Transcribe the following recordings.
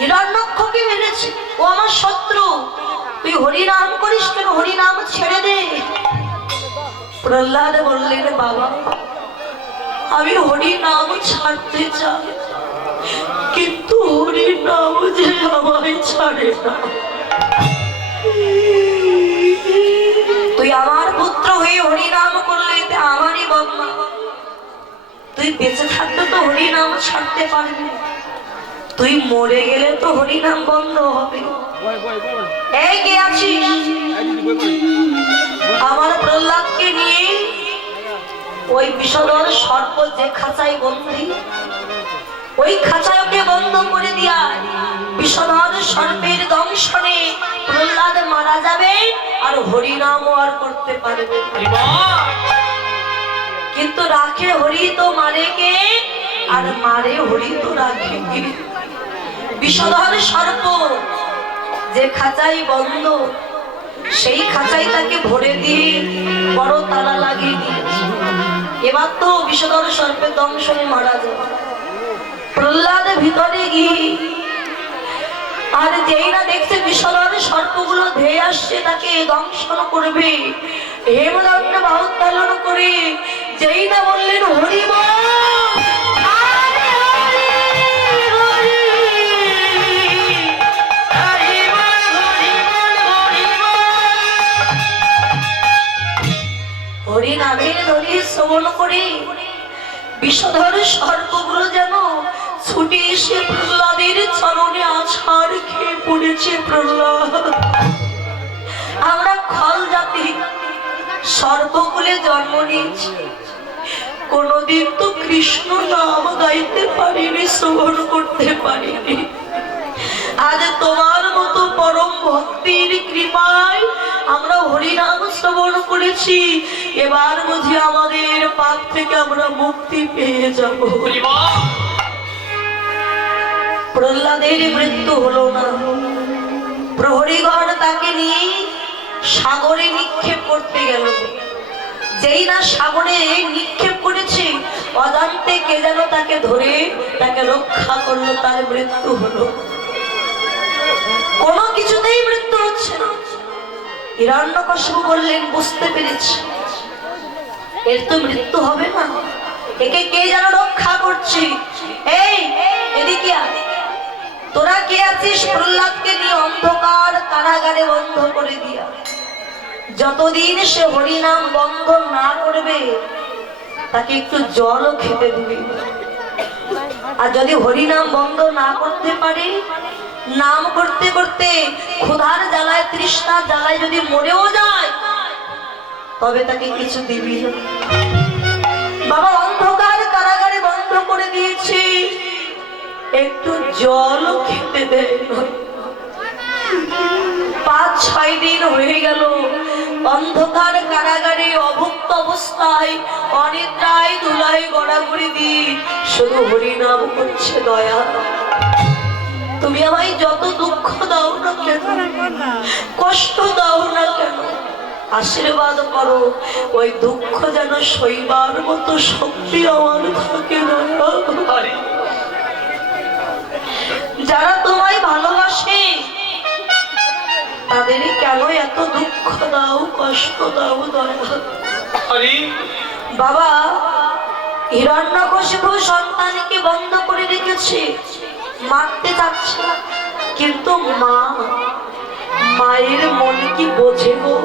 হিরণ্যক্ষকে মেরেছে, ও আমার শত্রু, তুই হরিনাম করিস কেন? হরিনাম ছেড়ে দে। প্রহ্লাদ বললেন, বাবা আমি হরিনাম ছাড়তে চাই, কিন্তু হরিনাম যে আমায় ছাড়ে না। তুই আমার পুত্র হয়ে হরিনাম করলে আমারই বদনাম। তুই বেঁচে থাকলে তো হরিনাম ছাড়তে পারবি, তুই মরে গেলে তো হরিনাম বন্ধ হবে। এই কে আছিস? আমার প্রহ্লাদকে নিয়ে ওই বিষধর সর্প যে খাঁচায় বন্দী, ওই খাঁচায় ওকে বন্ধ করে দিয়া বিষধর সর্পের দংশনে প্রহ্লাদ মারা যাবে, আর হরিনামও আর করতে পারবে। কিন্তু রাখে হরি তো মারে কে? আর মারে হরি তো রাখে কে? বিষধর সর্প যে খাঁচাই বন্ধ, সেই খাঁচাই তাকে ভরে দিয়ে বড় তালা লাগিয়ে দিয়েছে। এবার তো বিষধর সর্পের দংশনে মারা যায়। প্রহ্লাদ ভিতরে গিয়ে আর যেই না দেখছে বিষধর সর্পগুলো ধেয়ে আসছে তাকে দংশন করবে, হেমদণ্ড বাহুত্তোলন করে যেই না বললেন হরি বল, হরিনামের ধ্বনি শ্রবণ করে বিষধর সর্পগুলো যেন ছুটে এসে প্রহ্লাদের চরণে আছাড় খেয়ে পড়েছে। প্রহ্লাদ, আমরা খল জাতি সর্পকুলে জন্ম নিয়েছি, কোনদিন তো কৃষ্ণ নাম গাইতে পারিনি, শ্রবণ করতে পারিনি। আজ তোমার মতো পরম ভক্তির কৃপায় আমরা হরিনাম শ্রবণ করেছি, এবার বুঝি আমাদের পাপ থেকে আমরা মুক্তি পেয়ে যাব। প্রহ্লাদের মৃত্যু হলো না। প্রহরীগণ তাকে নিয়ে সাগরে নিক্ষেপ করতে গেল। যেই না সাগরে নিক্ষেপ করেছে, অজান্তে কে যেন তাকে ধরে তাকে রক্ষা করলো, তার মৃত্যু হলো। কোনো কিছুতেই মৃত্যু হচ্ছে না। হিরণ্যকশিপু বললেন, বুঝতে পেরেছি এর তো মৃত্যু হবে না, একে কে যেন রক্ষা করছে। এই এদিকে আয়, তোরা কে আছিস? প্রহ্লাদকে নিয়ে অন্ধকার কারাগারে বন্ধ করে দিয়া, যতদিন সে হরিনাম বন্ধ না করবে তাকে একটু জলও খেতে দিবি। আর যদি হরিনাম বন্ধ না করতে পারে, নাম করতে করতে ক্ষুধার জ্বালায় তৃষ্ণার জ্বালায় যদি মরেও যায়, তবে তাকে কিছু দিবি না। বাবা অন্ধকার কারাগারে বন্ধ করে দিয়েছি, একটু জলও খেতে দেয় না। 5-6 দিন হয়ে গেল অন্ধকার কারাগারে অভুক্ত অবস্থায় অনিদ্রায় ধুলায় গড়াগড়ি দিয়ে শুধু হরিনাম করছে। দয়া, তুমি আমায় যত দুঃখ দাও না কেন, কষ্ট দাও না কেন, আশীর্বাদ করো ওই দুঃখ যেন সইবার মতো শক্তি আমার থাকে না। যারা তোমায় ভালোবাসে তাদের কেন এত দুঃখ দাও, কষ্ট দাও? দয়া বাবা, হিরণ্যকশিপু সন্তানকে বন্ধ করে রেখেছে, মারতে যাচ্ছে, কিন্তু মা, মায়ের মন কি বোঝে গো?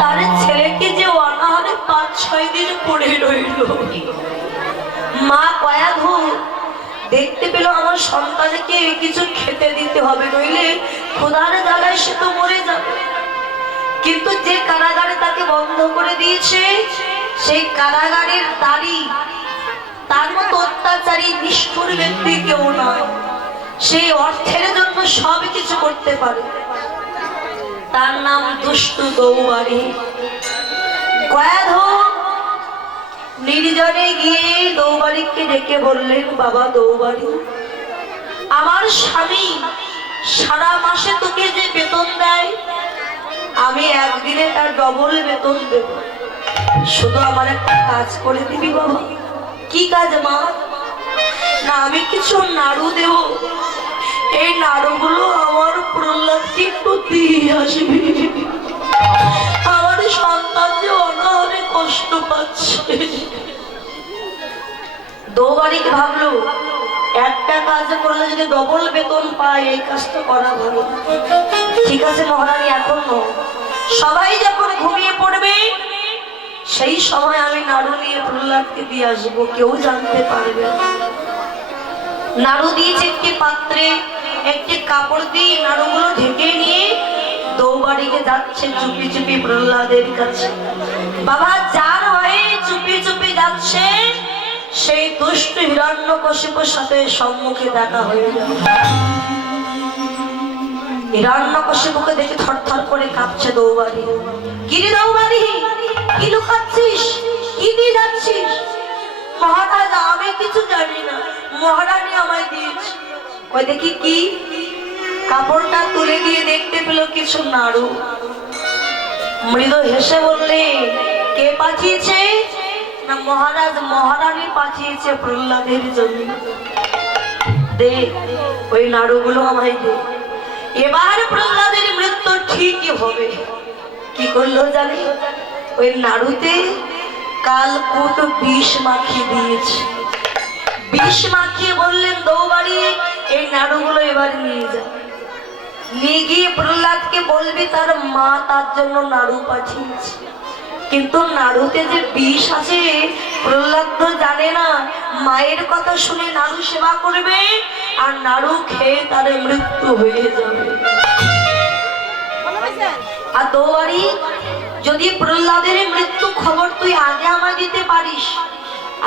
তার ছেলেকে যে অনাহারে 5-6 দিন পড়ে রইল। মা কয়াধু দেখতে পেল আমার সন্তানকে কিছু খেতে দিতে হবে, নইলে ক্ষুধার জ্বালায় সে তো মরে যাবে। কিন্তু যে কারাগারে তাকে বন্ধ করে দিয়েছে, সেই কারাগারের দাঁড়ি তার মতো অত্যাচারী নিষ্ঠুর ব্যক্তি কেউ নয়। সেই অর্থের জন্য সব কিছু করতে পারে। তার নাম দুষ্টু দৌবাড়ি। কয়াধু নির্জনে গিয়ে দৌবাড়িকে ডেকে বললেন, বাবা দৌবাড়ি, আমার স্বামী সারা মাসে তোকে যে বেতন দেয়, আমি একদিনে তার ডবল বেতন দেব, শুধু আমার একটা কাজ করে দিবি বাবা। কি কাজ মা? না আমি কিছু নাড়ু দেব, এই নাড়ুগুলো আমার প্রহ্লাদকে একটু দিয়ে আসবি। আমার সন্তান যে অনাহারে কষ্ট পাচ্ছে। দৌবাড়িকে ভাবলো একটা কাজ করলে যদি ডবল বেতন পায় এই কাজটা করা ভালো। ঠিক আছে মহারানী, এখন সবাই যখন ঘুমিয়ে পড়বে সেই সময় আমি নাড়ু নিয়ে প্রহ্লাদকে দিয়ে আসবো, কেউ জানতে পারবে না। নাড়ু দিয়েছে একটি পাত্রে, একটি কাপড় দিয়ে নাড়ুগুলো ঢেকে নিয়ে দৌবাড়িকে যাচ্ছে চুপি চুপি প্রহ্লাদের কাছে। বাবা যার হয়ে চুপি চুপি যাচ্ছে সেই দুষ্ট হিরণ্যকশিপুর সাথে সম্মুখে দেখা হয়ে গেল। হিরণ্যকশিপুকে দেখে থরথর করে কাঁপছে দৌবাড়ি। গিরি দৌবাড়ি, কি লুকাচ্ছিস, কি দিয়ে যাচ্ছিস? মহারাজ আমি কিছু জানি না, মহারানী আমায় দিয়েছে। ওই দেখি কি? কাপড়টা তুলে দিয়ে দেখতে পেল কিছু নাড়ু। মৃদু হেসে বললে কে পাঠিয়েছে? না মহারাজ, মহারানী পাঠিয়েছে প্রহ্লাদের জন্য। দে ওই নাড়ুগুলো আমায় দে। এবার প্রহ্লাদের মৃত্যু ঠিকই হবে। কি করলো জানি? ওই নাড়ুতে কালকুট বিষ মাখিয়ে দিয়েছে। বিষ মাখিয়ে বললেন দৌবাড়ি এই নাড়ুগুলো এবার নিয়ে যা, নিয়ে গিয়ে প্রহ্লাদকে বলবি তার মা তার জন্য নাড়ু পাঠিয়েছে। কিন্তু নাড়ুতে যে বিষ আছে প্রহ্লাদ তো জানে না। মায়ের কথা শুনে নাড়ু সেবা করবে আর নাড়ু খেয়ে তার মৃত্যু হয়ে যাবে। আর দৌবাড়ি যদি প্রহ্লাদের মৃত্যু খবর তুই আগে আমায় দিতে পারিস,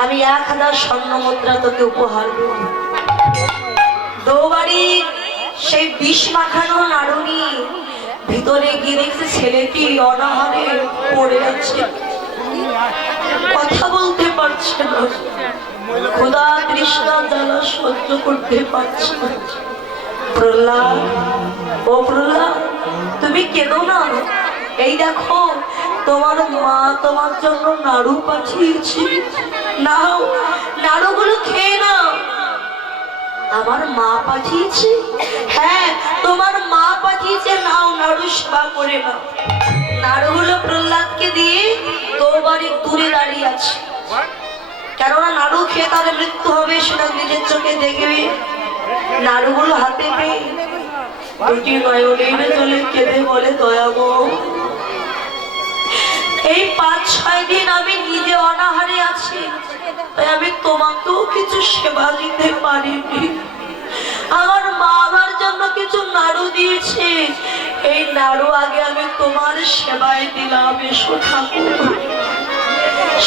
আমি 1000 স্বর্ণ মুদ্রা তোকে উপহার দেব। দৌবাড়ি সেই বিষ মাখানো নাড়ু নিয়ে ভিতরে গিয়ে দেখছে ছেলেটি অনাহারে পড়ে আছে, কথা বলতে পারছে না, ক্ষুধা তৃষ্ণা জ্বালা সহ্য করতে পারছে না। প্রহ্লাদ, ও প্রহ্লাদ তুমি কেঁদো না, এই দেখো তোমার মা তোমার জন্য নাড়ু পাঠিয়েছি, নাও নাড়ুগুলো খেয়ে নাও। আমার মা পাঠিয়েছে? হ্যাঁ তোমার মা পাঠিয়েছে, নাও নাড়ু সেবা করে নাও। নাড়ুগুলো প্রহ্লাদকে দিয়ে দৌবাড়ি দূরে দাঁড়িয়ে আছে, কেননা নাড়ু খেয়ে তার মৃত্যু হবে সেটা নিজের চোখে দেখবে। নাড়ুগুলো হাতে পেয়ে দুটি নয়নের জলে কেঁদে বলে দয়া গো, এই 5-6 দিন আমি নিজে অনাহারে আছি, তাই আমি তোমাকেও কিছু সেবা দিতে পারিনি। আমার মা আমার জন্য কিছু নাড়ু দিয়েছে, এই নাড়ু আগে আমি তোমার সেবায় দিলাম। এসো ঠাকুর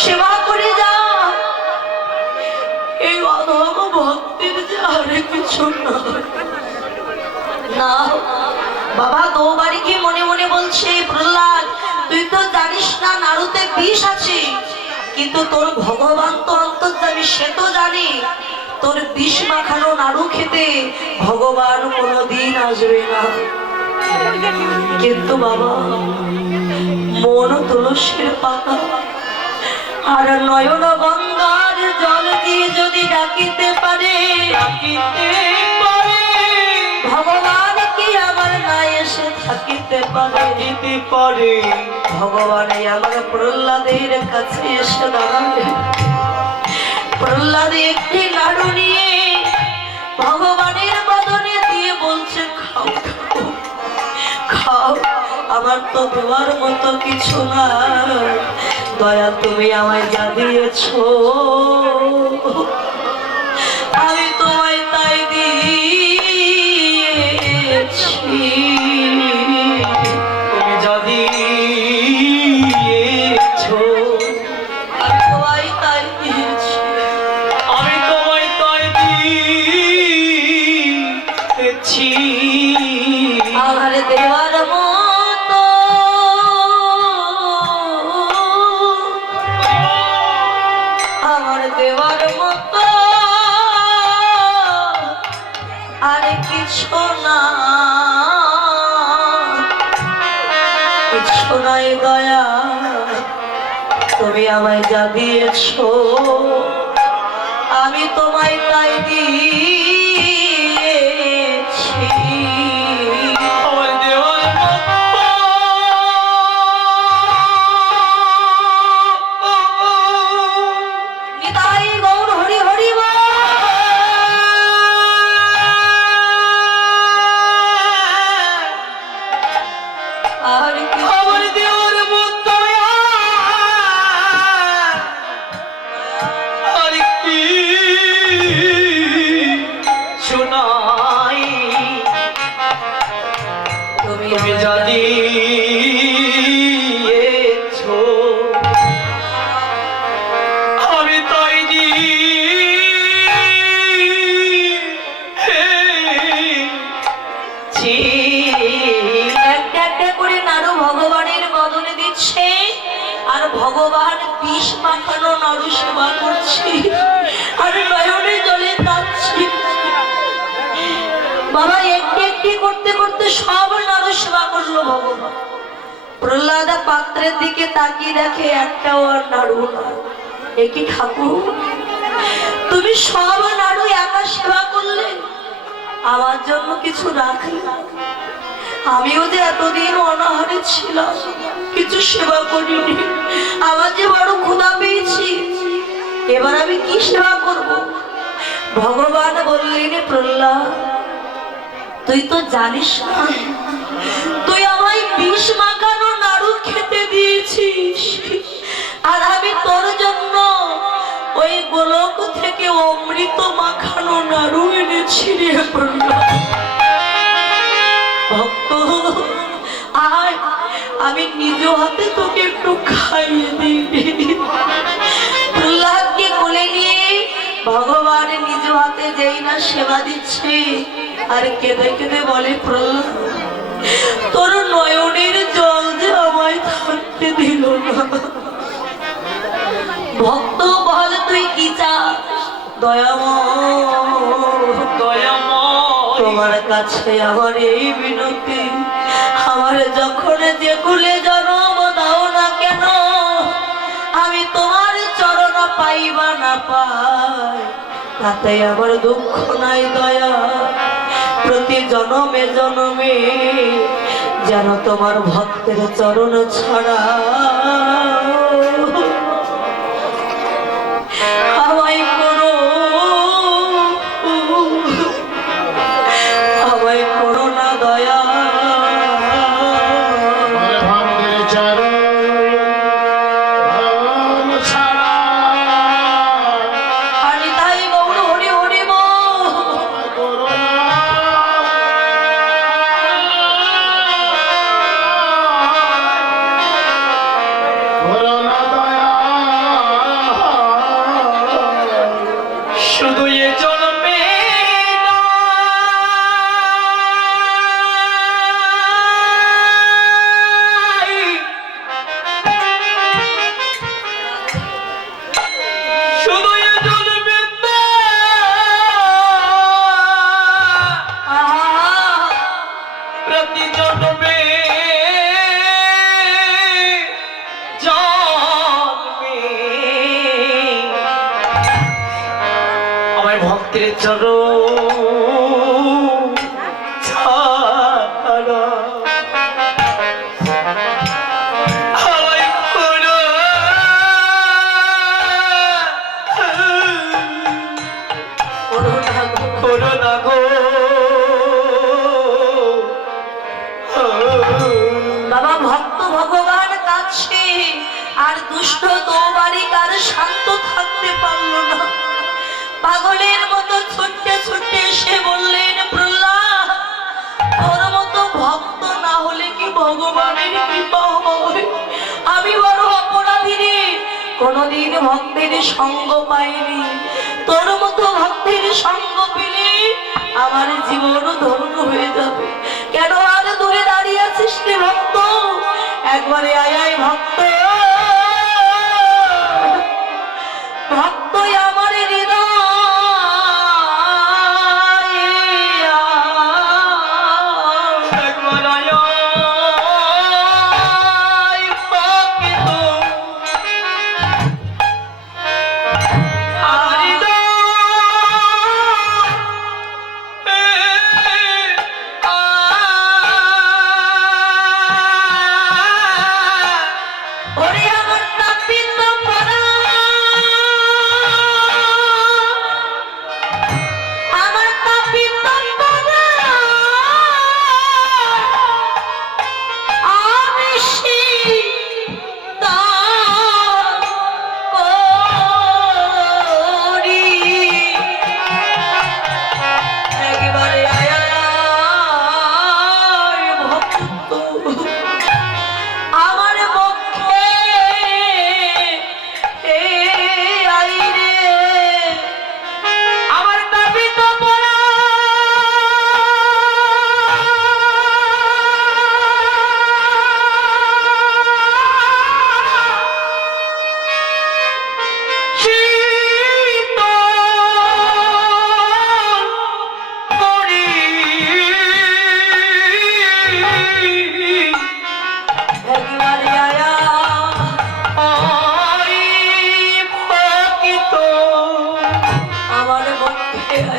সেবা করে যাও, এই অধম ভক্তির যে আরে কিছু না। বাবা দৌবাড়ি কি মনে মনে বলছে প্রহ্লাদ তুই তো জানিস না নাড়ুতে বিষ আছে, কিন্তু তোর ভগবান তো অন্তর্যামী, সে তো জানে তোর বিষ মাখানো নাড়ু খেতে ভগবান কোনোদিন আসবে না। কিন্তু বাবা মন তুলসীর পাতা আর নয়ন গঙ্গার জল দিয়ে যদি ডাকিতে পারে, ভগবান কি আমার না এসে থাকিতে পারে? ভগবান আমার প্রহ্লাদের কাছে এসে দাঁড়াবে। প্রহ্লাদ একটি নাড়ু নিয়ে ভগবানের বদনে দিয়ে বলছে খাও খাও খাও, আমার তো দেওয়ার মতো কিছু না, দয়া তুমি আমায় যা দিয়েছো আমি তোমায় তাই দিয়েছি। তুমি যা দিয়েছো আমি তোমায় তাই দিয়েছি, আমি তোমায় তাই দিয়েছি। আমার দেওয়ার মতো আমার দেওয়ার মতো আর কিছু না, কিছু নাই দয়া তুমি আমায় যা দিয়েছো আমি তোমায় তাই দিয়েছি। নিতাই গৌর হরি হরি বল। আর কি আমার দেওয়ার মতো আর কি শোনাই তুমি তুমি জানিয়েছো আমি তাই দিয়েছি। একটা একটা করে নাড়ু ভগবানের বদলে দিচ্ছে আর ভগবান বিষ মাখানো নাড়ু সেবা করছি আর নয়নে জলে কাঁদছি। বাবা একটি একটি করতে করতে সব নাড়ু সেবা করলো ভগবান। প্রহ্লাদ পাত্রের দিকে তাকিয়ে দেখে একটাও আর নাড়ু না। একই ঠাকুর তুমি সব নাড়ু একা সেবা করলে, আমার জন্য কিছু রাখলে না। আমিও যে এতদিন অনাহারে ছিলাম, কিছু সেবা করিনি, আমার যে বড় ক্ষুধা পেয়েছি, এবার আমি কি সেবা করব? ভগবান বললেন প্রহ্লাদ তুই তো জানিস না, তুই আমায় বিষ মাখানো নাড়ু খেতে দিয়েছিস আর আমি তোর জন্য ওই গোলক থেকে অমৃত মাখানো নাড়ু এনেছি রে প্রহ্লাদ। ভক্ত আর আমি নিজ হাতে তোকে একটু খাইয়ে দিই। প্রহ্লাদকে কোলে নিয়ে ভগবান নিজ হাতে যেই না সেবা দিচ্ছে আর কেঁদে কেঁদে বলে প্রহ্লাদ তোর নয়নের জল যে আমায় থাকতে দিল না। ভক্ত বল তুই কি চাস দয়াময়, তোমার কাছে আমার এই বিনতি, আমার যখন যে কুলে জন্ম দাও না কেন, আমি তোমার চরণ পাইবা না পাই তাতে আমার দুঃখ নাই দয়া। প্রতি জনমে জনমে যেন তোমার ভক্তের চরণ ছাড়া আমায় করো, আমায় করো না দয়া। আমি তাই গৌর হরি হরি বল। শুধু এ জন্মে নয়, শুধু এ জন্মে নয়, প্রতি জন্মে জন্মে আমার ভক্তের চরণ ছাড়া আমায় করো করো না গো। বাবা ভক্ত ভগবান কাছে আর দুষ্ট দৌবারিকার শান্ত থাকতে পারলো না। পাগলের মতো ছুটতে ছুটতে এসে বললেন প্রহ্লাদ তোর মতো ভক্ত না হলে কি ভগবানের কৃপা হয়? আমি বড় অপরাধী রে, কোনদিন ভক্তের সঙ্গ পাইনি, তোর মতো ভক্তের সঙ্গ পেলে আমার জীবন ধন্য হয়ে যাবে। কেন আর দূরে দাঁড়িয়ে আছিস রে ভক্ত? একবারে আয় আয় ভক্ত, ভক্তই আমার হৃদয়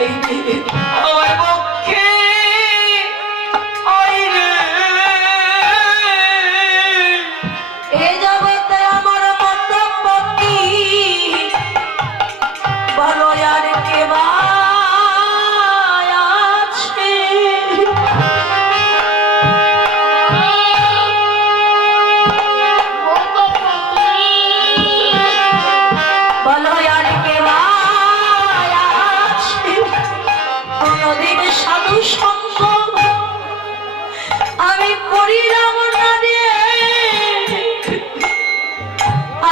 এই রে। আমার পক্ষে আই রে এ জগতে আমার মতো পতি বলো আর কে বা আছে? বলো আর কে বা আছে? কোনদিন সাধু সঙ্গ আমি করিলাম না রে,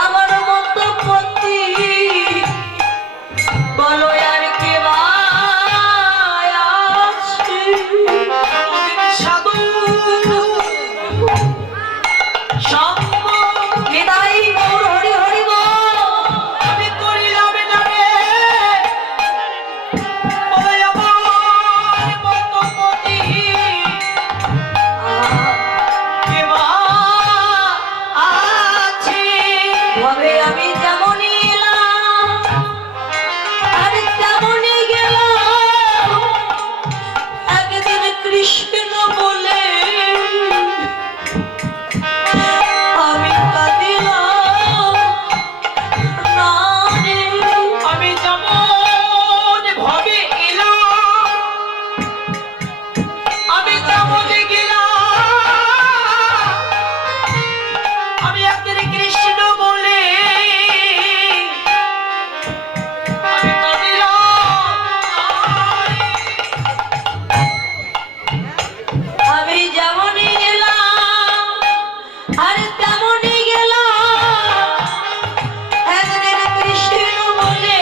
আমার মতো পতি বলো আর কে বা আছে? সাধু সঙ্গ নিতাই গৌর হরি হরি বল। আমি করিলাম না রে ওই আমার মতো পতি কেবা আছে। তবে আমি যেমনই এলাম আর তেমনই গেলাম, একদিন কৃষ্ণ বলে আমি কাঁদিলাম না রে। আমি যেমন ভাবে এলাম আমি তেমন গেলাম, আমি একদিন কৃষ্ণ বলে আমি কাঁদিলাম। আমি যেমনই এলাম আর তেমনই গেলাম, একদিন কৃষ্ণ বলে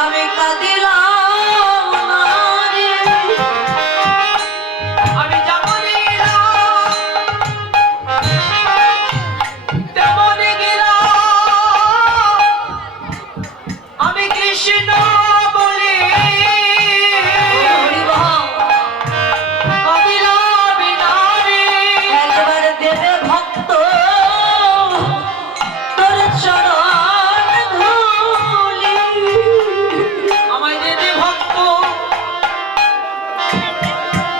আমি কাঁদিলাম না রে। আমি যেমন এলাম তেমন গেলাম, আমি কৃষ্ণ বলে হরি বল। কাঁদিলাম না রে। একবার দেবে ভক্ত তোর চরণ ধুলি, আমায় দে ভক্ত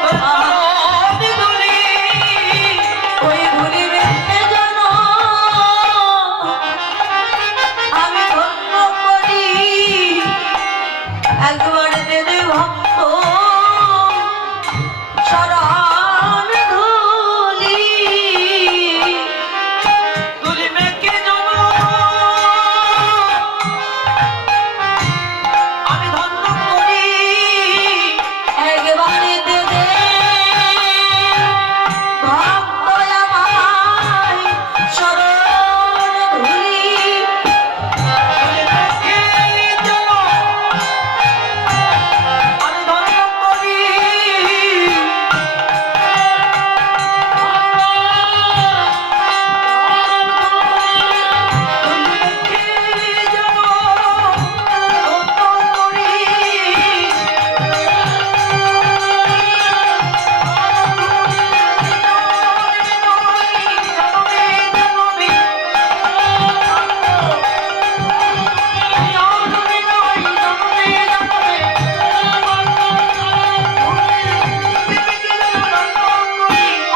তোর চরণ ধুলি। ওই ভুলিবে যেন আমি ধন্য করি। একবার দেবে ভক্ত চরণ ধুলি, ধুলি মেঘে যেন আমি ধন্য করি। একবার দেবে ভক্ত আমায় চরণ ধুলি। ধুলি মেঘে যেন আমি ধন্য করি।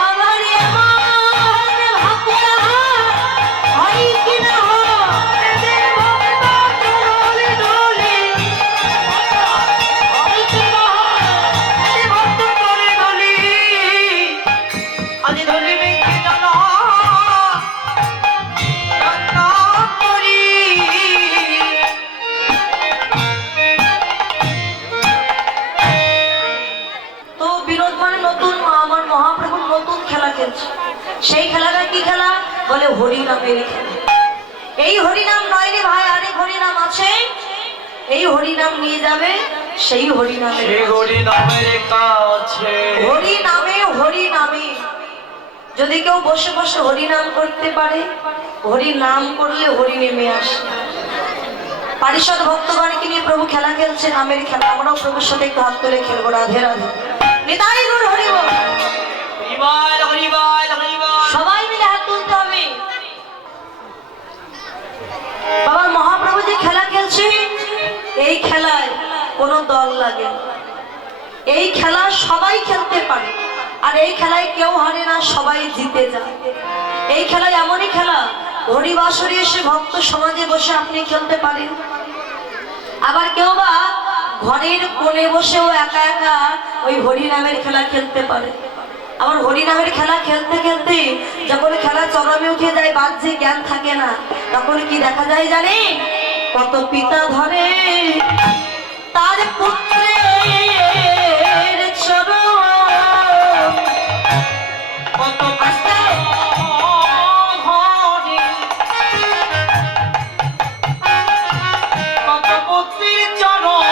আমার এমন ভাবনা হয় কি না এদের ভক্ত চরণ ধুলি, হয় কি না এদের ভক্ত চরণ ধুলি। আজি ধরি মেঘে যেন ধন্য করি। তো বিনোদ মানে নতুন, আমার মহাপ্রভু নতুন খেলা খেলছে। সেই খেলাটা কি খেলা? বলে হরি নামের খেলা। এই হরি নাম নয় রে ভাই, আরেক হরি নাম আছে। এই হরি নাম নিয়ে যাবে সেই হরি নামের সে হরি নামের কাছে হরি নামে হরি নামে যদি কেউ বসে বসে হরি নাম করতে পারে, হরি নাম করলে হরি নেমে আসে। পারিষদ ভক্তগণকে নিয়ে প্রভু খেলা খেলছে, নামের খেলা। আমরাও প্রভুর সাথে একটু হাত তুলে খেলবো। রাধে রাধে, নিতাই গৌর হরি বল। হরিবল হরিবল হরিবল। সবাই মিলে হাত তুলতে হবে। বাবা মহাপ্রভু যে খেলা খেলছে, এই খেলায় কোনো দল লাগে না। এই খেলা সবাই খেলতে পারে, আর এই খেলায় কেউ হারে না, সবাই জিতে যায়। এই খেলায় এমনই খেলা, হরিবাসরে এসে ভক্ত সমাজে বসে আপনি খেলতে পারেন, আবার কেউ বা ঘরের কোণে বসেও একা একা ওই হরিনামের খেলা খেলতে পারে। আবার হরিনামের খেলা খেলতে খেলতে যখন খেলা চরমে উঠে যায়, বাহ্যিক জ্ঞান থাকে না, তখন কি দেখা যায় জানেন? কত পিতা ধরে তার পুত্রের চরণ, কত আস্তে ঘরে কত পুত্রের চরণ,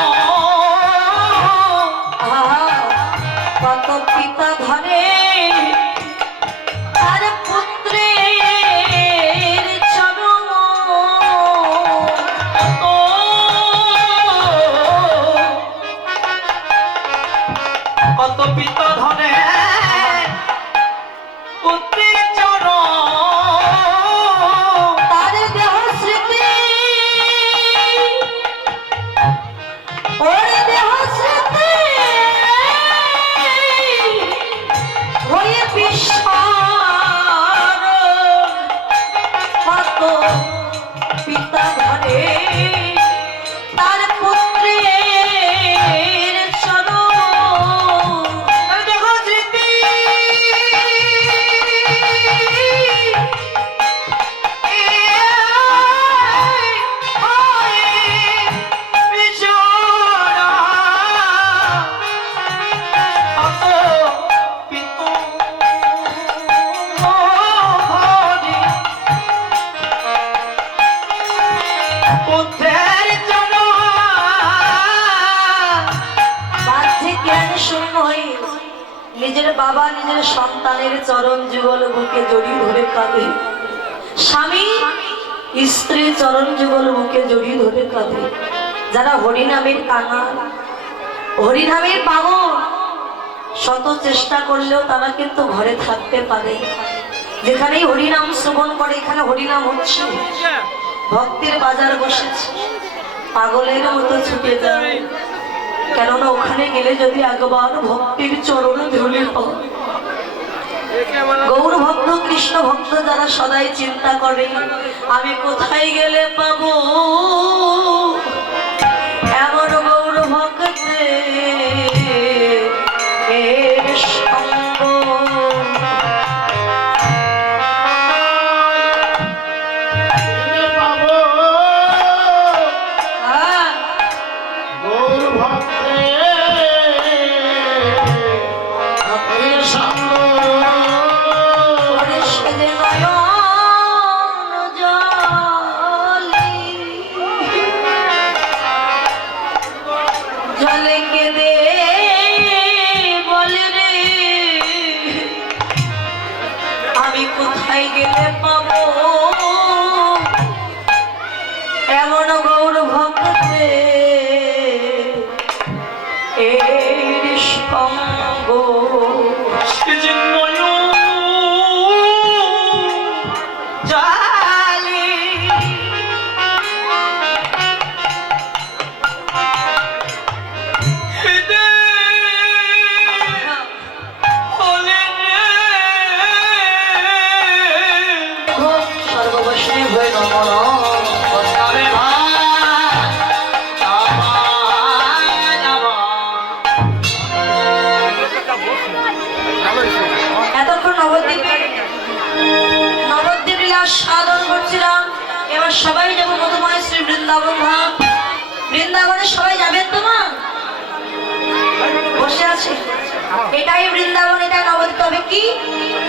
আহা, কত পিতা ধরে তার পুত্রের চরণ, কত পিতা ধনে পুত্রের চরণ, তার দেহ স্মৃতি, ওর দেহ স্মৃতি হয়ে বিস্মরণ, কত পিতা ধরে তার পুত্রের চরণ, দেহ স্মৃতি বাহ্যিক জ্ঞান শূন্য হয়ে নিজের বাবা নিজের সন্তানের চরণ যুগল বুকে জড়িয়ে ধরে কাঁদে, স্বামী স্ত্রীর চরণ যুগল বুকে জড়িয়ে ধরে কাঁদে। যারা হরিনামের কাঙাল, হরিনামের পাগল, শত চেষ্টা করলেও তারা কিন্তু ঘরে থাকতে পারে। যেখানেই হরিনাম শ্রবণ করে, এখানে হরিনাম হচ্ছে, ভক্তের বাজার বসেছে, পাগলের মতো ছুটে যায়, কেননা ওখানে গেলে যদি একবার ভক্তির চরণ ধরে হয়। গৌর ভক্ত কৃষ্ণ ভক্ত যারা সদাই চিন্তা করে আমি কোথায় গেলে পাবো এমন গৌর ভক্তের সঙ্গ, হ্যাঁ, ভক্তের সঙ্গ করে সেজে নয়ন জলি, জলে কেঁদে বলে রে আমি কোথায় গেলে পাবো এমন গৌর ভক্তের এর সঙ্গ। সর্ববৈষ্ণব হয়ে নমঃ। এতক্ষণ নবদ্বীপ লীলা সাধন করছিলাম, এবার সবাই যাবো মধুময় শ্রী বৃন্দাবন ধাম। বৃন্দাবনে সবাই যাবেন তো মা? বসে আছে, এটাই বৃন্দাবন, এটা নবদ্বীপ। তবে কি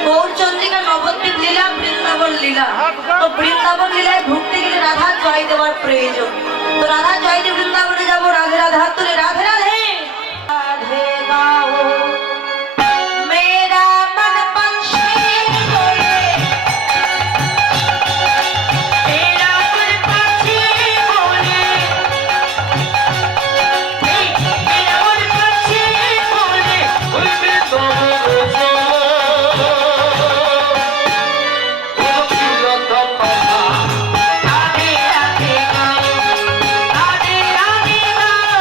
গৌরচন্দ্রিকা নবদ্বীপ লীলা, বৃন্দাবন লীলা। তো বৃন্দাবন লীলায় ঢুকতে গেলে রাধা জয় দেওয়ার প্রয়োজন। তো রাধা জয় দিয়ে বৃন্দাবনে যাবো। রাধে রাধে হাত তুলে রাধে রাধে রাধে গাও মেরা মন पंछी बोले, मेरा मन पंछी बोले, मेरा मन पंछी बोले, उनमें तो रोज़ो वो फिरत पड़ा, राधे राधे गाओ, राधे राधे गाओ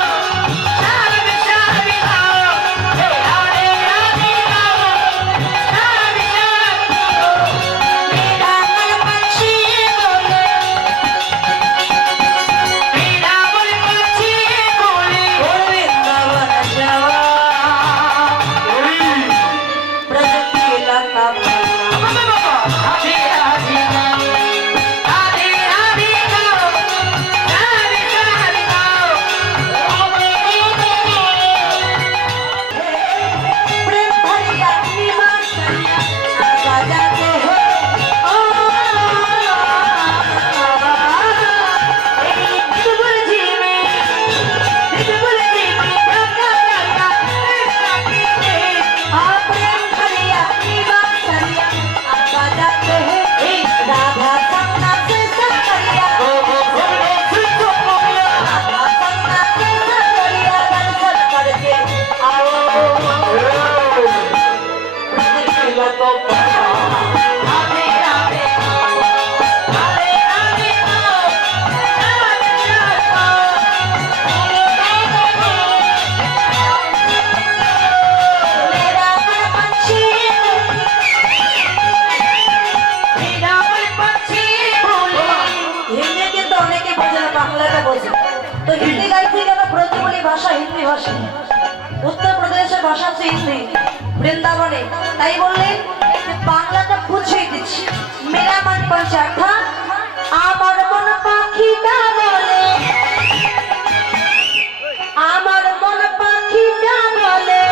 উত্তরপ্রদেশের ভাষা হচ্ছে হিন্দি, বৃন্দাবনে। তাই বললেন যে বাংলাটা বুঝিয়ে দিচ্ছি। মেরা মন পঞ্চা অর্থাৎ আমার মন পাখিটা বলে, আমার মন পাখিটা বলে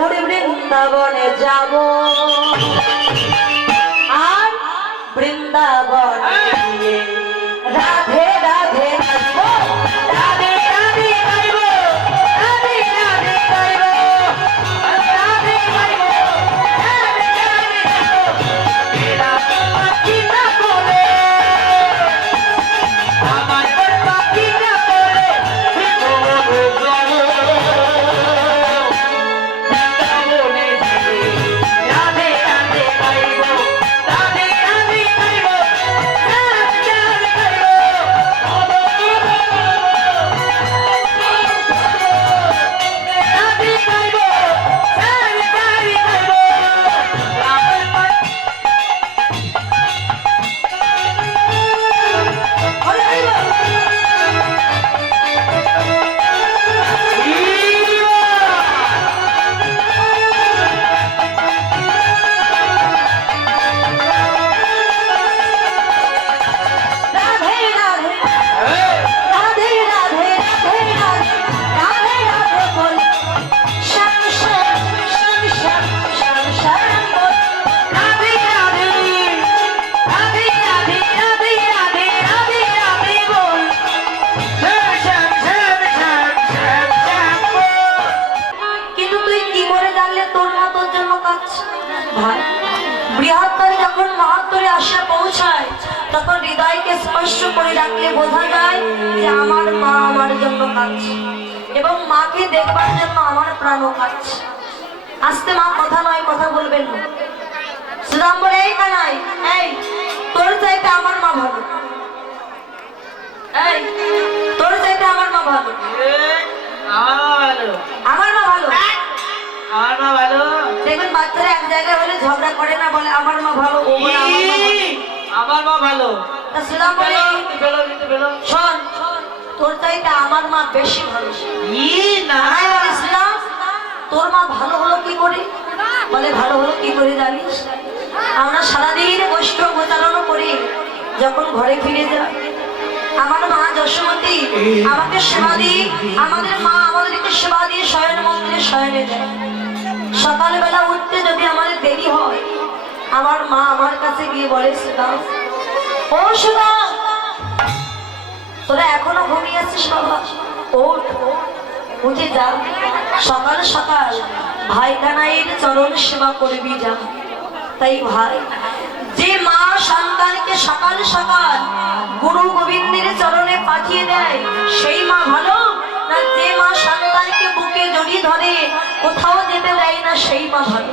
ওরে বৃন্দাবনে যাব, আর বৃন্দাবন রাধে রাধে নাচবো, রাধে রাধে গাইবো, রাধে রাধে গাইবো, রাধে গাইবো, রাধে রাধে গাইবো। এরা পাখিটা বলে, আমার মন পাখিটা বলে বৃন্দাবনে যাবে, রাধে রাধে গাইবো, রাধে রাধে গাইবো, রাধে রাধে গাইবো। রাধে গাইবো, রাধে রাধে গাইবো। আমার মন ওরে গাইবো। রাধে রাধে রাধে রাধে রাধে রাধে রাধে রাধে বল, শ্যাম শ্যাম শ্যাম শ্যাম শ্যাম শ্যাম বল। রাধে রাধে রাধে রাধে রাধে রাধে রাধে রাধে বল, শ্যাম শ্যাম শ্যাম শ্যাম শ্যাম শ্যাম বল। কিন্তু তুই কি করে জানলে তোর মা তোর জন্য কাঁদছে? ভাই, বৃহত্তরে যখন মহাত্তরে আসে পৌঁছায় তখন হৃদয়কে স্পর্শ করে রাখলে বোঝা যায় যে আমার মা আমার জন্য কাঁদছে এবং মাকে দেখবার জন্য আমার প্রাণও কাঁদছে। আস্তে মা, কথা নয়, কথা বলবেন না। সুদাম বলে, এই কানাই, এই তোর চাইতে আমার মা ভালো, এই তোর চাইতে আমার মা ভালো, আমার মা ভালো। আমার মা ভালো, দেখবেন বাচ্চারা এক জায়গায় হলে ঝগড়া করে না, বলে আমার মা ভালো, ও বলে আমার মা ভালো। আমার মা ভালো। তা সুদাম বলে, শোন, তোর চাইতে আমার মা বেশি ভালো। না তাই বলিস না, তোর মা ভালো হলো কি করে? বলে ভালো হলো কি করে জানিস? আমরা সারাদিন বৈষ্ণব প্রচারণ করি, যখন ঘরে ফিরে যাই আমার মা যশোমতী আমাকে সেবা দিয়ে, আমাদের মা আমাদেরকে সেবা দিয়ে শয়ন মন্দিরে শয়নে দেয়। সকালবেলা উঠতে যদি আমাদের দেরি হয়, আমার মা আমার কাছে গিয়ে বলে, সুদাম, ও সুদাম, তোরা এখনো ঘুমিয়ে আছিস বাবা, ওঠ, উঠে যা, সকাল সকাল ভাই কানাইয়ের চরণ সেবা করবি যা। তাই ভাই, যে মা সন্তানকে সকাল সকাল গুরু গোবিন্দের চরণে পাঠিয়ে দেয় সেই মা ভালো, না যে মা সন্তানকে বুকে জড়িয়ে ধরে কোথাও যেতে দেয় না সেই মা ভালো?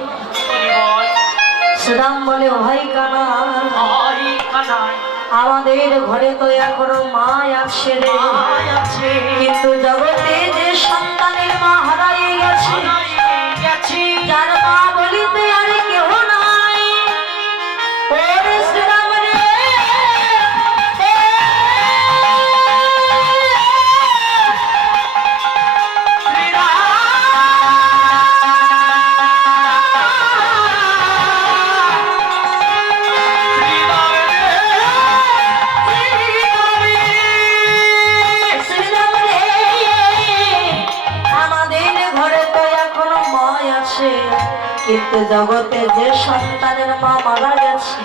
সুদাম বলে, ও ভাই কানাই, আমাদের ঘরে তো এখনো মা আছে রে, কিন্তু জগতে যে সন্তানের মা হারাই গেছে, যার মা বলিতে আর কেহ নাই, ওরে শ্রীরাম রে, শ্রীরাম রে, আমাদের ঘরে তো এখনো মা আছে, কিন্তু জগতে যে সন্তানের মা মারা গেছে,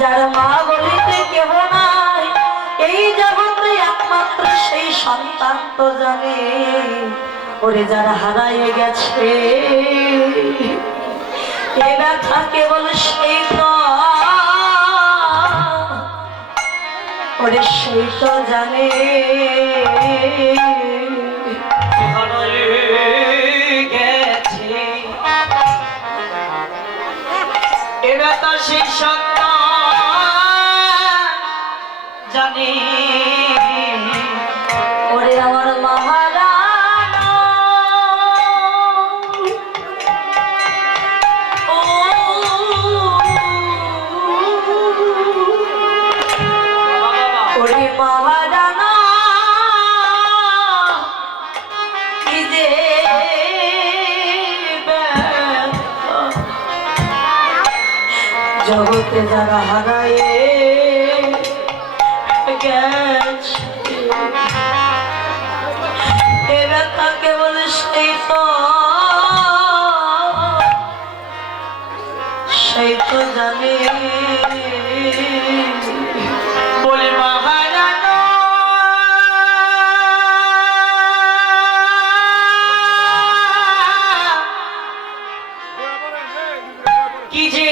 যার মা বলিতে কেহ নাই, এই জগতে একমাত্র সেই সন্তান তো জানে। ওরে যারা হারাইয়ে গেছে, এ ব্যথা কেবল সেই তো, ওরে সেই তো জানে। এরা তো সেই সন্তান জানি, ওরে আমার মহারানা, ও ওরে মহারানা, জগতে যারা হারায় গেছে এ ব্যথা কেবল সেই তো জানে বলে মহারানো কি যে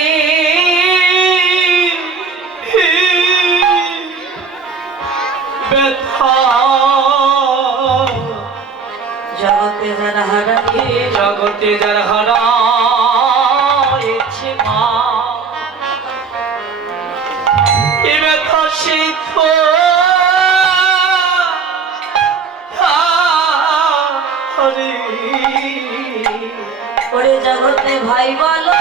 ব্যথা জগতে যারা হারায় জগতে যার হারাইছে মা এ ব্যথা সে তো হরে ওরে জগতে ভাই বলো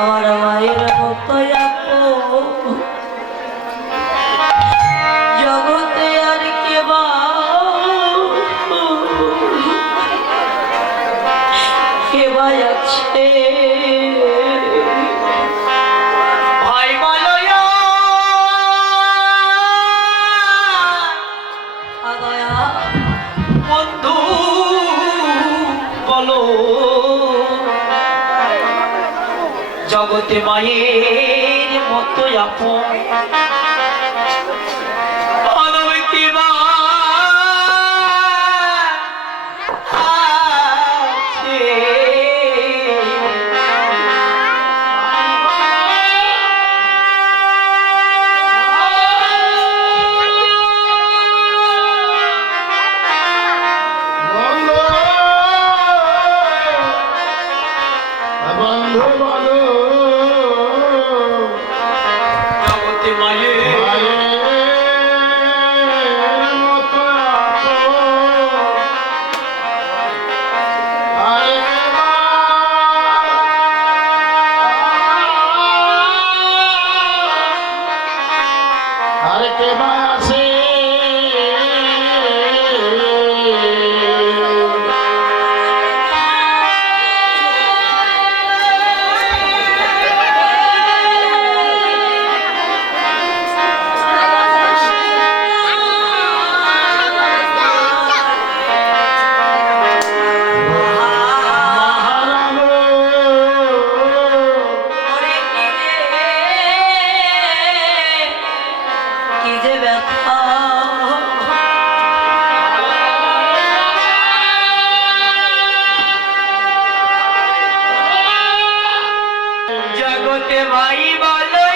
আমার মায়ের মতো জগতে আর কেবা আছে ভাই বলো বন্ধু বলো জগতে মায়ের মতো আপন মানব কিবা আছে বন্ধু বলো জগতে মায়ের মতো আরে কে ভাই আছে ওরে কি যে ব্যথা জগতে ভাই বলো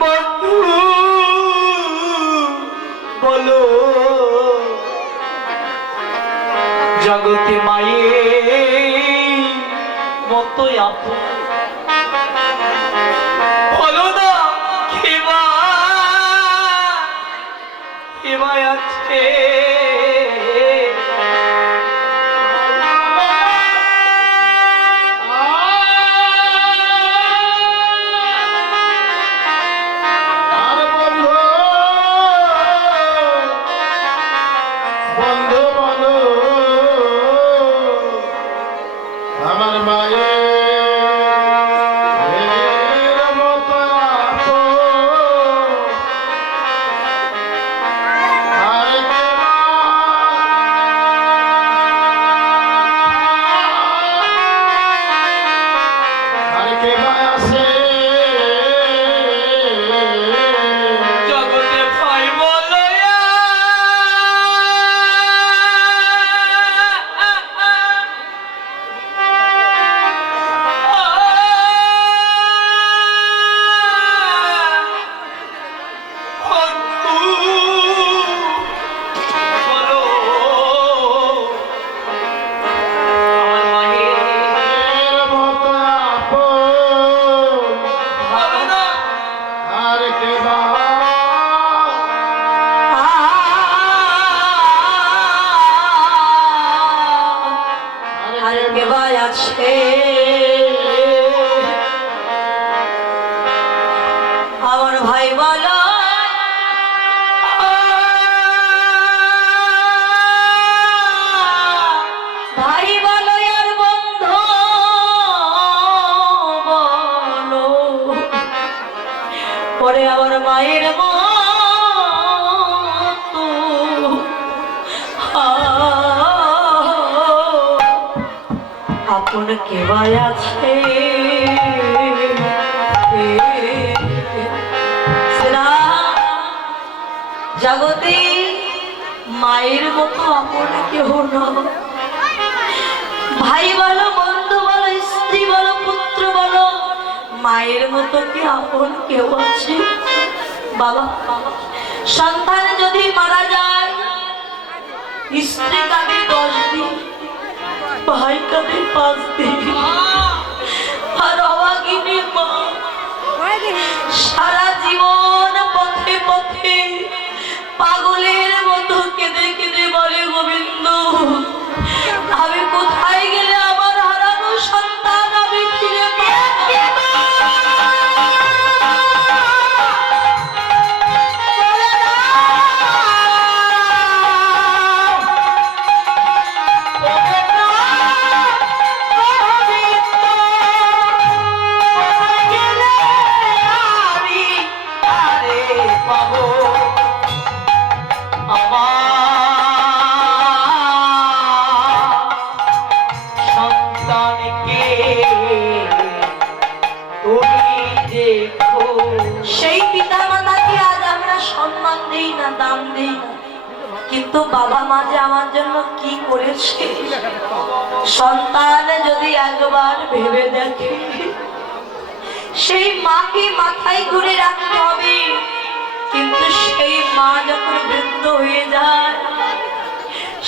বন্ধু বলো জগতে মায়ের মতো আপন বলো না কেবা কেবা আছে আর বন্ধু বন্ধু বলো আমার মায়ের আছে আমার ভাই বলো ভাই বলো আর বন্ধু বলো পরে আমার মায়ের মতো আপন কেবাই আছে জগতে মায়ের মতো আপন কেহ না ভাই বলো বন্ধু বলো স্ত্রী বলো পুত্র বলো মায়ের মতো কি আপন কেউ আছে বাবা সন্তান যদি মারা যায় স্ত্রী কাঁদে 10 দিন ভাই কাঁদে 5 দিন আর অভাগিনী মা সারা জীবন পথে পথে পাগলের মতো কেঁদে কেঁদে বলে গোবিন্দ আমি কোথায় গেলে আমার হারানো সন্তান আমি ফিরে সেই পিতা মাতাকে আজ আমরা সম্মান দিই না দাম দিই না কিন্তু বাবা মা যে আমার জন্য কি করেছে সন্তান যদি একবার ভেবে দেখে সেই মাকে মাথায় ঘুরে রাখতে হবে কিন্তু সেই মা যখন বৃদ্ধ হয়ে যায়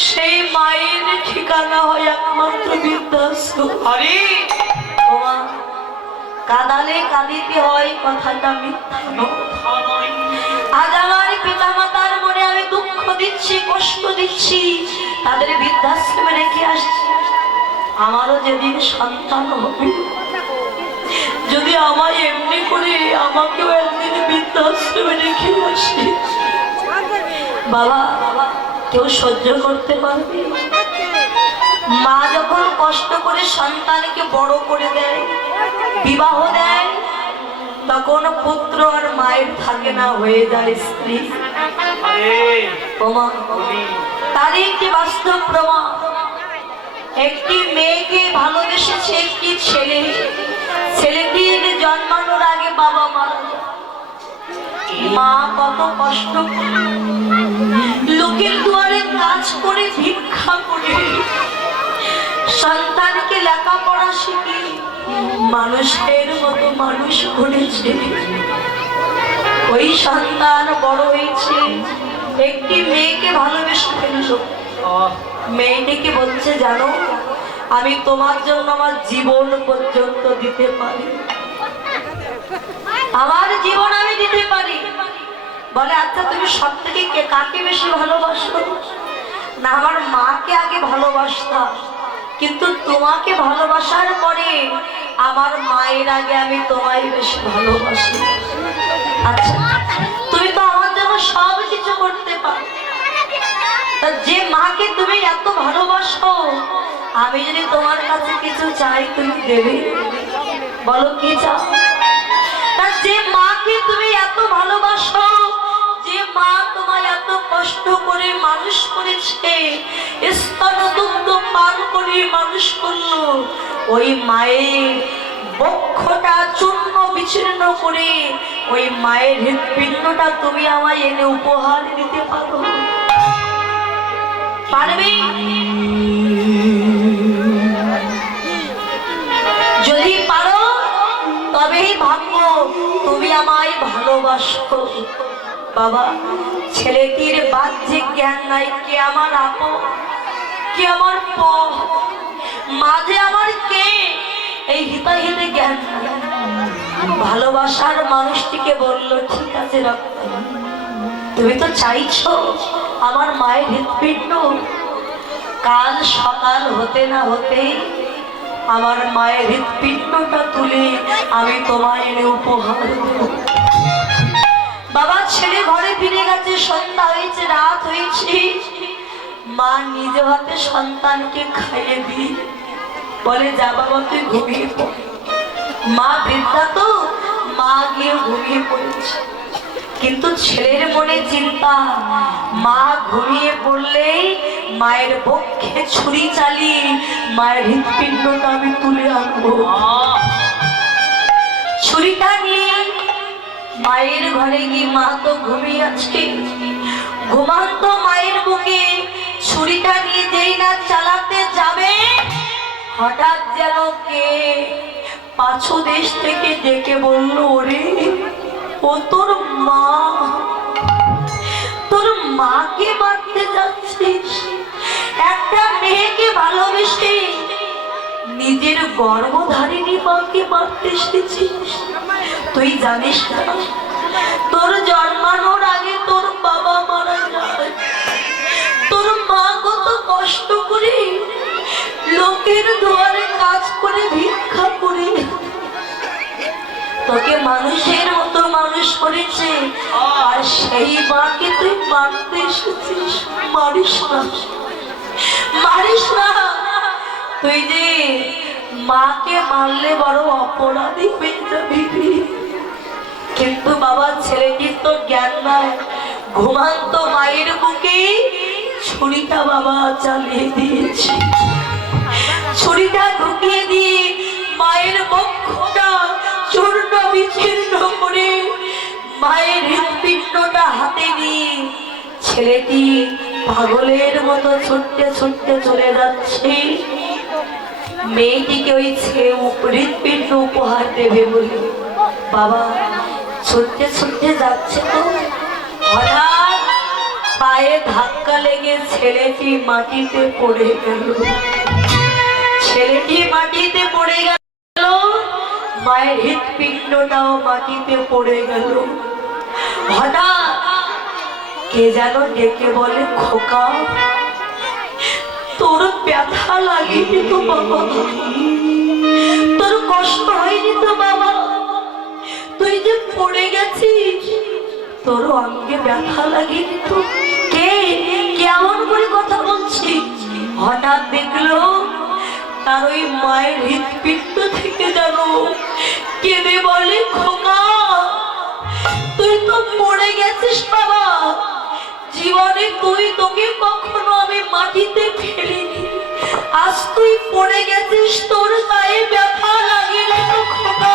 সেই মায়ের ঠিকানা হয় একমাত্র বৃদ্ধাশ্রম আরে ওমা কাঁদালে কাঁদিতে হয় কথাটা মিথ্যা নয় আজ আমার পিতা মাতার মনে আমি দুঃখ দিচ্ছি কষ্ট দিচ্ছি তাদের বৃদ্ধাশ্রমে রেখে আসছি আমারও যেদিন সন্তান হবে যদি আমায় এমনি করে আমাকেও একদিন বৃদ্ধাশ্রমে রেখে আসি বাবা কেউ সহ্য করতে পারবে মা যখন কষ্ট করে সন্তানকে বড় করে দেয় বিবাহ দেয় তখন পুত্র আর মায়ের থাকে না হয়ে যায় স্ত্রী তার একটি বাস্তব প্রমাণ একটি মেয়েকে ভালোবেসেছে একটি ছেলে ছেলেটির জন্মানোর আগে বাবা মারা যায় মা কত কষ্ট লোকের দুয়ারে কাজ করে ভিক্ষা করে সন্তানকে লেখাপড়া শিখে মানুষের মতো মানুষ করেছে ওই সন্তান বড় হয়েছে একটি মেয়েকে ভালোবেসে ফেলল মেয়েটিকে বলছে জানো আমি তোমার জন্য আমার জীবন পর্যন্ত দিতে পারি আমার জীবন আমি দিতে পারি বলে আচ্ছা তুমি সব থেকে কাকে বেশি ভালোবাসো না আমার মাকে আগে ভালোবাসতাম কিন্তু তোমাকে ভালোবাসার পরে আমার মায়ের আগে আমি তোমায় বেশি ভালোবাসি আচ্ছা তুমি তো আমার জন্য সব কিছু করতে পারো যে মাকে তুমি এত ভালোবাসো আমি যদি তোমার কাছে কিছু চাই তুমি দেবে বলো কি চাও যে মাকে তুমি এত ভালোবাসো যে মা তোমায় এত কষ্ট করে মানুষ করেছে স্তনদুগ্ধ পান করে মানুষ করলো ওই মায়ের বক্ষটা চূর্ণ বিচূর্ণ করে ওই মায়ের হৃৎপিণ্ডটা তুমি আমায় এনে উপহার দিতে পারো পারবে যদি পারো তবেই ভাববো তুমি আমায় ভালোবাসো বাবা ছেলেটির বাহ্যিক জ্ঞান নাই কে আমার আপন কে আমার মাঝে আমার কে এই হিতাহিতে জ্ঞান ভালোবাসার মানুষটিকে বললো ঠিক আছে রক্ত তুমি তো চাইছো আমার মায়ের হৃৎপিণ্ড কাল সকাল হতে না হতে আমার মায়ের হৃৎপিণ্ডটা তুলে আমি তোমায় এনে উপহার দেব। বাবা ছেলে ঘরে ফিরে গেছে, সন্ধ্যা হয়েছে, রাত হয়েছে। মা নিজ হাতে সন্তানকে খাইয়ে দি, বলে যা বাবা তুই ঘুমিয়ে পড়। মা বৃদ্ধা তো, মা গিয়ে ঘুমিয়ে পড়েছে। কিন্তু ছেলের মনে চিন্তা, মা ঘুমিয়ে পড়লেই মায়ের পক্ষে ছুরি চালিয়ে মায়ের হৃৎপিণ্ডটা আমি তুলে আনবো। ছুরিটা নিয়ে মায়ের ঘরে গিয়ে, মা তো ঘুমিয়ে আছে, ঘুমান্ত মায়ের বুকে ছুরিটা নিয়ে যেই না চালাতে যাবে, হঠাৎ যেন কে পাঁচু দেশ থেকে ডেকে বলল, ওরে ও তোর মা, তোর মাকে মারতে যাচ্ছিস। একটা মেয়েকে ভালোবেসে নিজের গর্ভধারিণী মাকে মারতে এসেছিস। তুই জানিস না তোর জন্মানোর আগে তোর বাবা মারা যায়, তোর মা কত কষ্ট করে লোকের দুয়ারে কাজ করে ভিক্ষা করে তোকে মানুষের মতো মানুষ করেছে, আর সেই মাকে তুই মারতে এসেছিস। মারিস না, মারিস না। তুই যে মাকে মারলে বড় অপরাধী হয়ে যাবি। কিন্তু বাবা ছেলেটির তো জ্ঞান নাই, ঘুমান্ত মায়ের বুকে ছুরিটা বাবা চালিয়ে দিয়েছে। ছুরিটা ঢুকিয়ে দিয়ে মায়ের বক্ষটা চূর্ণ বিচ্ছিন্ন করে মায়ের হৃৎপিণ্ডটা হাতে নিয়ে ছেলেটি পাগলের মতো ছুটতে ছুটতে চলে যাচ্ছে মেয়েটিকে ওই হৃৎপিণ্ড উপহার দেবে বলে। বাবা ছুটতে ছুটতে যাচ্ছে তো হঠাৎ পায়ে ধাক্কা লেগে ছেলেটি মাটিতে পড়ে গেল। ছেলেটি মাটিতে পড়ে গেল, মায়ের হৃৎপিণ্ডটাও মাটিতে পড়ে গেল। হঠাৎ কে যেন ডেকে বলে, খোকা তোর ব্যথা লাগেনি তো বাবা, তোর কষ্ট হয়নি তো বাবা, তুই যে পড়ে গেছিস তোর অঙ্গে ব্যথা লাগেনি তো? কে কেমন করে কথা বলছি? হঠাৎ দেখলো তার ওই মায়ের হৃৎপিণ্ড থেকে যেন কেঁদে বলে, খোকা তুই তো পড়ে গেছিস বাবা, জীবনে তোকে কখনো আমি মাটিতে ফেলিনি, আজ তুই পড়ে গেছিস, তোর গায়ে ব্যথা লাগেনি তো খোকা?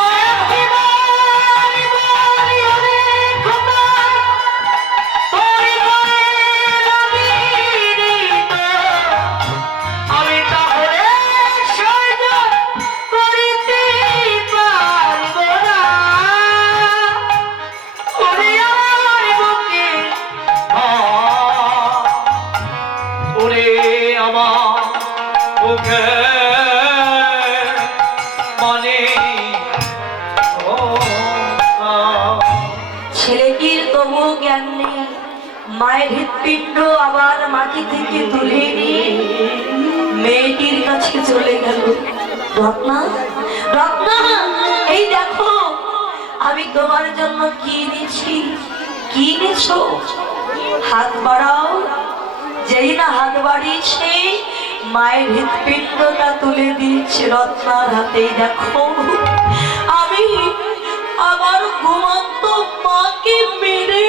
ছেলেটির তবু জ্ঞান নেই, মায়ের হৃৎপিণ্ড আবার মাটি থেকে তুলে নিয়ে মেয়েটির কাছে চলে গেল। রত্না, রত্না এই দেখো আমি তোমার জন্য কি এনেছি। কি এনেছো? হাত বাড়াও। যেই না হাত বাড়িয়েছে মায়ের হৃৎপিণ্ডটা তুলে দিয়েছে রত্নার হাতেই। দেখো আমি আমার ঘুমন্ত মাকে মেরে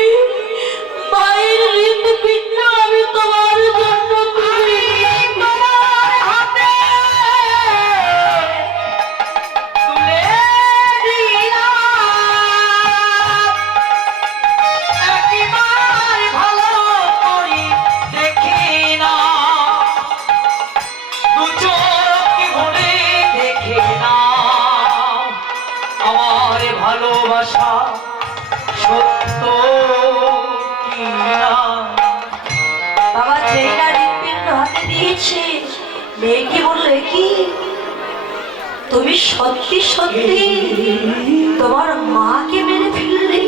মায়ের হৃৎপিণ্ড আমি তোমার জন্য তুলে তোমার হাতে তুলে দিলাম। একবার ভালো করে দেখি না, দু চোখ ভরে দেখে না আমার ভালোবাসা সত্য কিনা। বাবা যেই না হৃৎপিণ্ড হাতে দিয়েছে মেয়েকে বললো, কি তুমি সত্যি সত্যি তোমার মাকে মেরে ফেললে?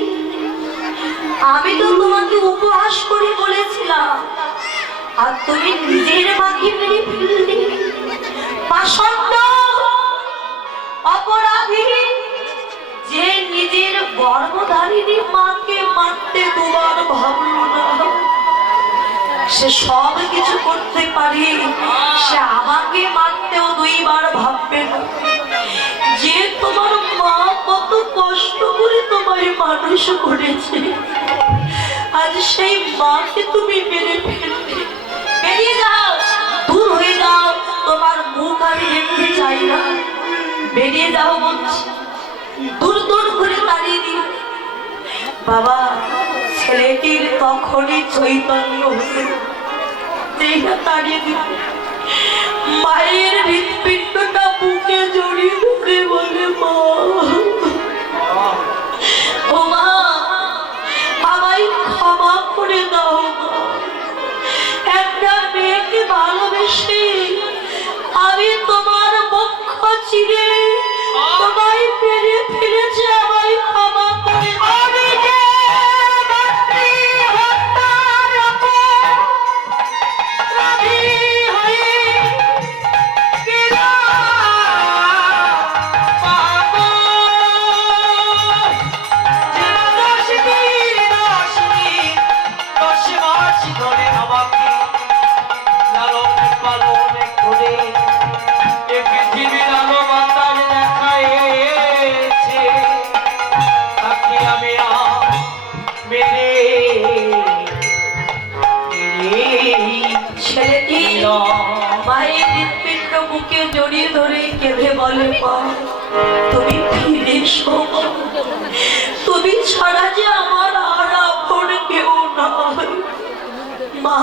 আমি তো তোমাকে উপহাস করে বলেছিলাম, আর তুমি নিজের মাকে মেরে ফেললে। পাষণ্ড, অপরাধী যে নিজের গর্ভধারিণী মাকে মারতে দুবার ভাবলো না, সে সব কিছু করতে পারে, সে আমাকে মারতেও দুইবার ভাববে না। যে তোমার মা কত কষ্ট করে তোমায় মানুষ করেছে, আজ সেই মাকে তুমি মেরে ফেলবে। বেরিয়ে যাও, দূর হয়ে যাও, তোমার মুখ আমি দেখতে চাই না। বেরিয়ে যাও বলছি, দূর দূর করে দাঁড়িয়ে দিও। বাবা, ছেলেটির তখনই চৈতন্য হলো, যেই না দাঁড়িয়ে দিল, মায়ের হৃৎপিণ্ডটা বুকে জড়িয়ে ধরে বলে, মা, ও মা, আমায় ক্ষমা করে দাও মা। একটা মেয়েকে ভালোবেসে আমি তোমার বক্ষ চিরে তোমায় মেরে ফেলেছি, আমায় ক্ষমা করে দাও। আমি যে মাতৃ হত্যার অপরাধী হয়ে ছেলেটি মায়ের হৃৎপিণ্ড বুকে জড়িয়ে ধরে কেঁদে বলে, মা, তুমি ফিরে এসো মা। তুমি ছাড়া যে আমার আর আপন কেউ নাই মা।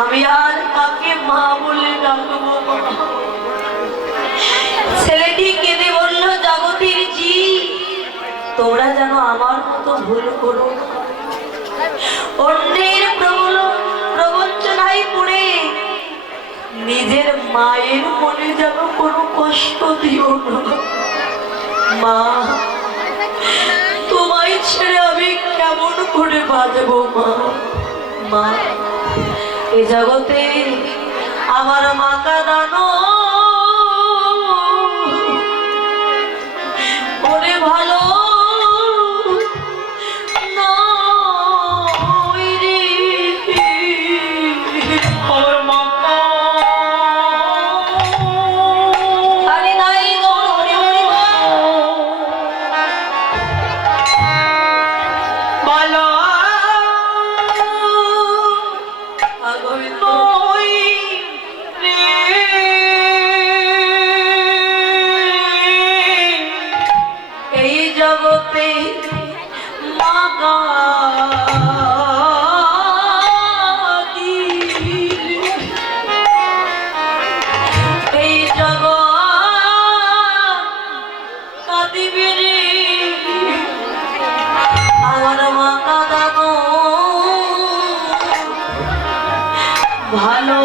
আমি আর কাকে মা বলে ডাকবো মা। ছেলেটি কেঁদে বলল, জগতের জি, তোমরা যেন আমার মতো ভুল করো না। অন্যের প্রবঞ্চনায় পড়ে নিজের মায়ের মনে যেন কোনো কষ্ট দিও না মা। তোমায় ছেড়ে আমি কেমন করে বাঁচবো মা। মা, এ জগতে আমার মাতা দানো ওরে ভালো জগতে মাগা এই জগৎ কাঁদিবে রে, আমার মা কাঁদানো ভালো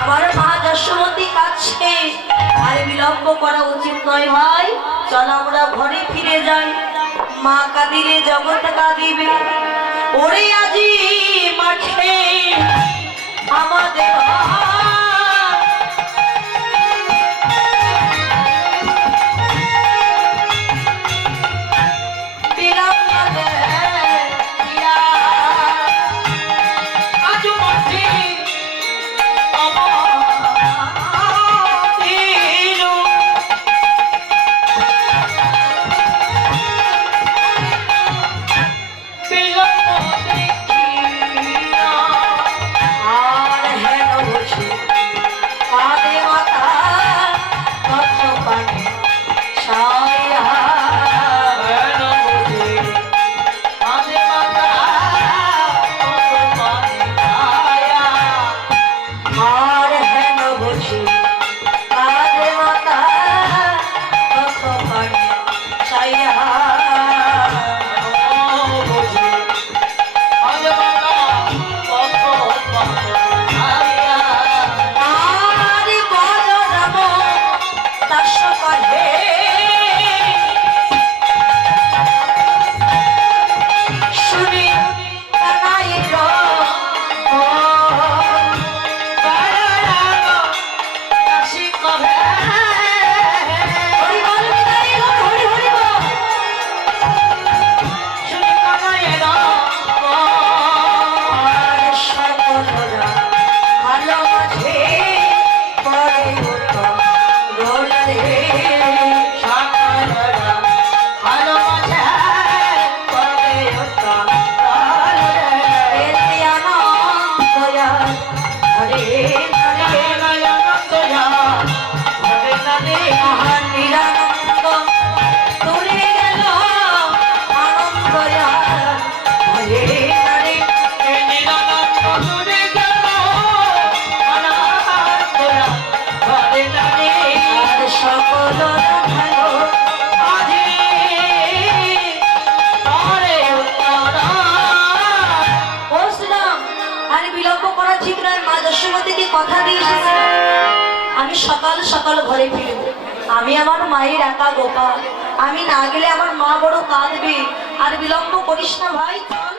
আমার মা যশোমতী কাছে আর বিলম্ব করা উচিত নয় ভাই। চল আমরা ঘরে ফিরে যাই। মা কাঁদিলে জগৎ কাঁদিবে। ওরে আজি মাঠে আমাদের আর বিলম্ব করা ঠিক নয়। মা যশোমতীকে কথা দিয়ে এসেছি আমি সকাল সকাল ঘরে ফিরব। আমি আমার মায়ের একা গোপাল, আমি না গেলে আমার মা বড় কাঁদবে। আর বিলম্ব করিস না ভাই, চল।